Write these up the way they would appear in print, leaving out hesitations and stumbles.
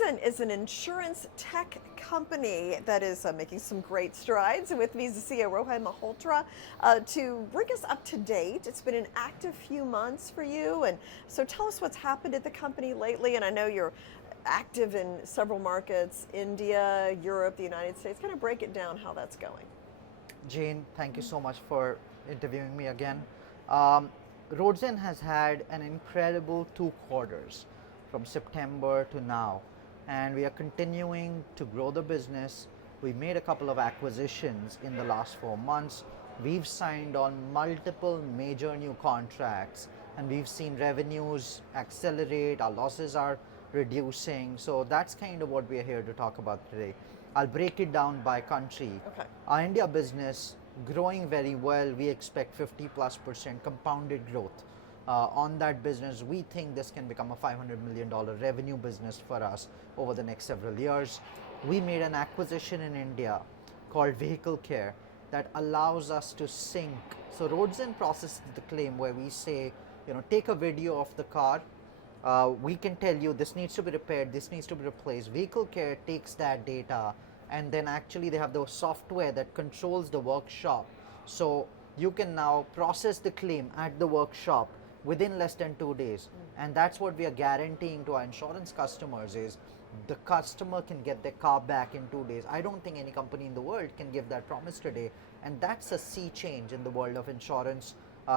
Roadzen is an insurance tech company that is making some great strides. With me is the CEO Rohan Malhotra to bring us up to date. It's been an active few months for you, and so tell us what's happened at the company lately. And I know you're active in several markets: India, Europe, the United States. Kind of break it down how that's going. Jane, thank you so much for interviewing me again. Roadzen has had an incredible 2 quarters from September to now, and we are continuing to grow the business. We made a couple of acquisitions in the last 4 months. We've signed on multiple major new contracts, and we've seen revenues accelerate, our losses are reducing. So that's kind of what we are here to talk about today. I'll break it down by country. Okay. Our India business growing very well. We expect 50+% compounded growth on that business. We think this can become a $500 million revenue business for us over the next several years. We made an acquisition in India called EliteCover that allows us to sync. So Roadzen processes the claim where we say, take a video of the car. We can tell you this needs to be repaired, this needs to be replaced. EliteCover takes that data, and then actually they have the software that controls the workshop. So you can now process the claim at the workshop within less than 2 days. And that's what we are guaranteeing to our insurance customers, is the customer can get their car back in 2 days. I don't think any company in the world can give that promise today. And that's a sea change in the world of insurance.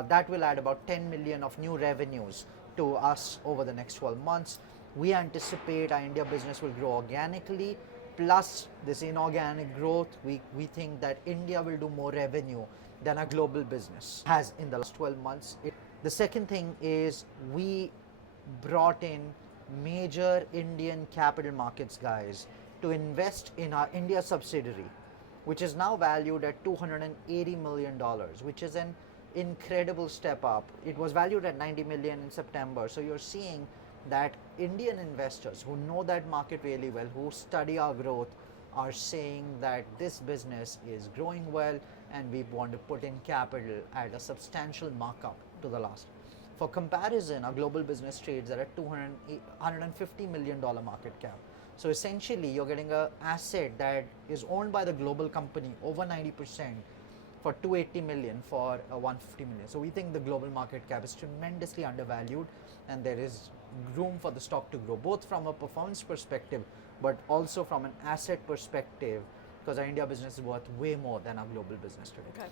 That will add about 10 million of new revenues to us over the next 12 months. We anticipate our India business will grow organically, plus this inorganic growth. We think that India will do more revenue than our global business has in the last 12 months. The second thing is we brought in major Indian capital markets guys to invest in our India subsidiary, which is now valued at $280 million, which is an incredible step up. It was valued at 90 million in September. So you're seeing that Indian investors who know that market really well, who study our growth, are saying that this business is growing well and we want to put in capital at a substantial markup to the last. For comparison, our global business trades at a $150 million market cap. So essentially you're getting an asset that is owned by the global company over 90% for 280 million for 150 million. So we think the global market cap is tremendously undervalued, and there is room for the stock to grow, both from a performance perspective, but also from an asset perspective, because our India business is worth way more than our global business today. Okay.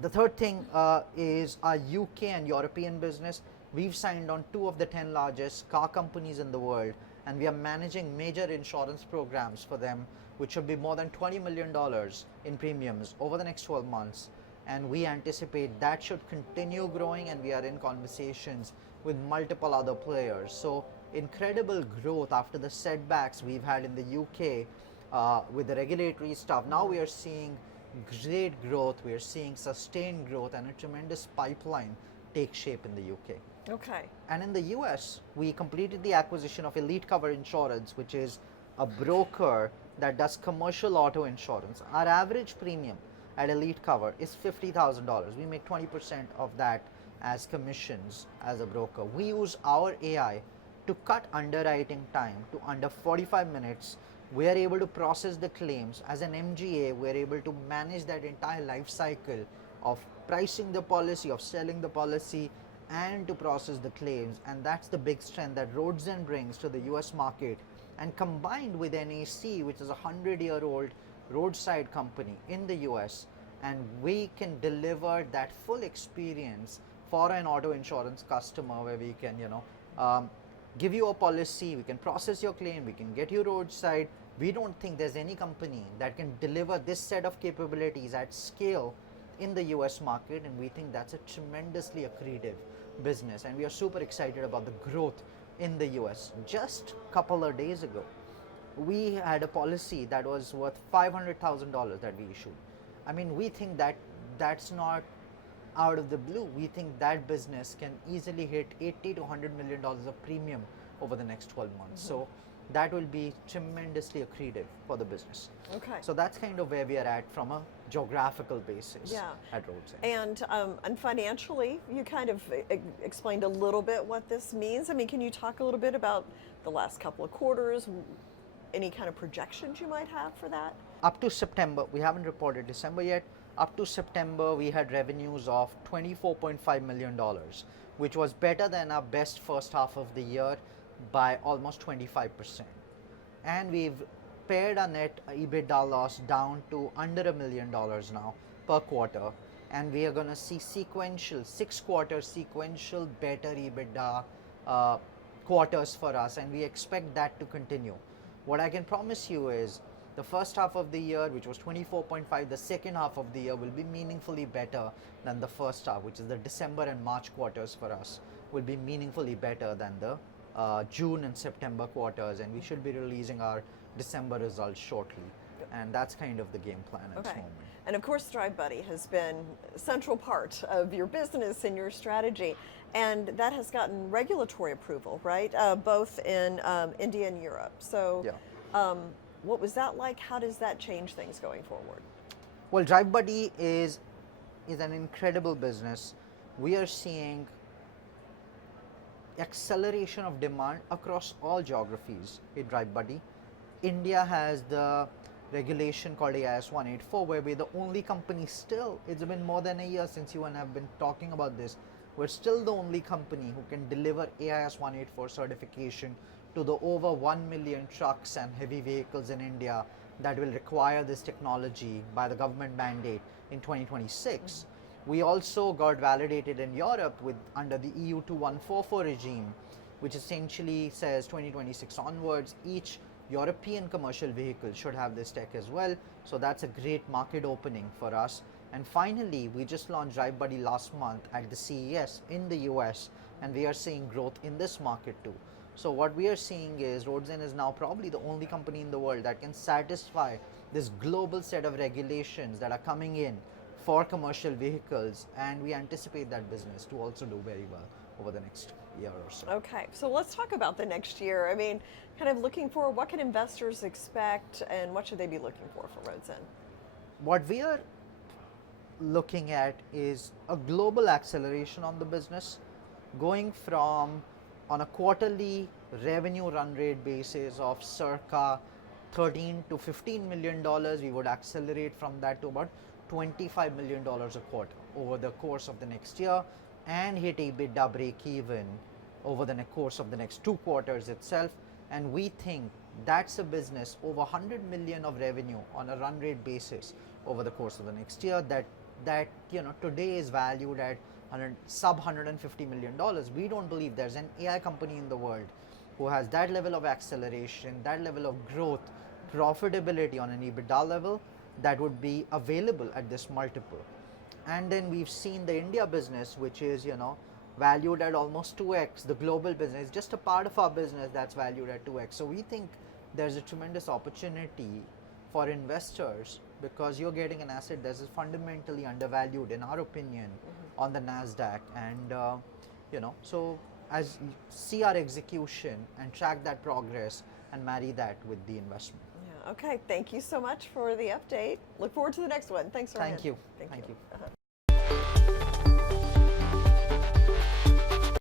The third thing is our UK and European business. We've signed on 2 of the 10 largest car companies in the world, and we are managing major insurance programs for them, which should be more than $20 million in premiums over the next 12 months. And we anticipate that should continue growing, and we are in conversations with multiple other players. So incredible growth after the setbacks we've had in the UK with the regulatory stuff. Now we are seeing great growth, we are seeing sustained growth, and a tremendous pipeline take shape in the UK. Okay. And in the US, we completed the acquisition of EliteCover Insurance, which is a broker that does commercial auto insurance. Our average premium at EliteCover is $50,000. We make 20% of that as commissions as a broker. We use our AI to cut underwriting time to under 45 minutes. We are able to process the claims. As an MGA, we are able to manage that entire life cycle of pricing the policy, of selling the policy, and to process the claims. And that's the big strength that Roadzen brings to the US market. And combined with NYSE, which is a 100-year-old roadside company in the US, and we can deliver that full experience for an auto insurance customer, where we can, give you a policy, we can process your claim, we can get you roadside. We don't think there's any company that can deliver this set of capabilities at scale in the US market, and we think that's a tremendously accretive business, and we are super excited about the growth in the US. Just a couple of days ago, we had a policy that was worth $500,000 that we issued. I mean, we think that that's not out of the blue. We think that business can easily hit $80 to $100 million of premium over the next 12 months. So that will be tremendously accretive for the business. Okay. So that's kind of where we are at from a geographical basis Yeah. at Roadzen. And financially, you kind of explained a little bit what this means. I mean, can you talk a little bit about the last couple of quarters? Any kind of projections you might have for that? Up to September, we haven't reported December yet. Up to September, we had revenues of $24.5 million, which was better than our best first half of the year by almost 25%. And we've pared our net EBITDA loss down to under $1 million now per quarter. And we are going to see sequential, 6-quarter sequential better EBITDA quarters for us. And we expect that to continue. What I can promise you is the first half of the year, which was 24.5, the second half of the year will be meaningfully better than the first half, which is the December and March quarters for us, will be meaningfully better than the June and September quarters, and we should be releasing our December results shortly. And that's kind of the game plan at this moment. And of course, Drive Buddy has been a central part of your business and your strategy, and that has gotten regulatory approval, right? Both in India and Europe. So, what was that like? How does that change things going forward? Well, Drive Buddy is an incredible business. We are seeing acceleration of demand across all geographies in Drive Buddy. India has the regulation called AIS 184, where we're the only company still. It's been more than a year since you and I have been talking about this. We're still the only company who can deliver AIS 184 certification to the over 1 million trucks and heavy vehicles in India that will require this technology by the government mandate in 2026. We also got validated in Europe under the EU 2144 regime, which essentially says 2026 onwards, each European commercial vehicle should have this tech as well. So that's a great market opening for us. And finally, we just launched Drive Buddy last month at the CES in the US, and we are seeing growth in this market too. So what we are seeing is Roadzen is now probably the only company in the world that can satisfy this global set of regulations that are coming in for commercial vehicles, and we anticipate that business to also do very well over the next year or so. Okay, so let's talk about the next year. I mean, kind of looking for what can investors expect, and what should they be looking for Roadzen? What we are looking at is a global acceleration on the business, going from on a quarterly revenue run rate basis of circa $13 to $15 million, we would accelerate from that to about $25 million a quarter over the course of the next year, and hit EBITDA break even over the course of the next 2 quarters itself. And we think that's a business over 100 million of revenue on a run rate basis over the course of the next year that today is valued at sub $150 million. We don't believe there's an AI company in the world who has that level of acceleration, that level of growth, profitability on an EBITDA level that would be available at this multiple. And then we've seen the India business, which is valued at almost 2x. The global business, just a part of our business that's valued at 2x. So we think there's a tremendous opportunity for investors, because you're getting an asset that is fundamentally undervalued, in our opinion, on the NASDAQ. And so as you see our execution and track that progress and marry that with the investment. Yeah. Okay. Thank you so much for the update. Look forward to the next one. Thanks, Rohan. Thank you. Thank you.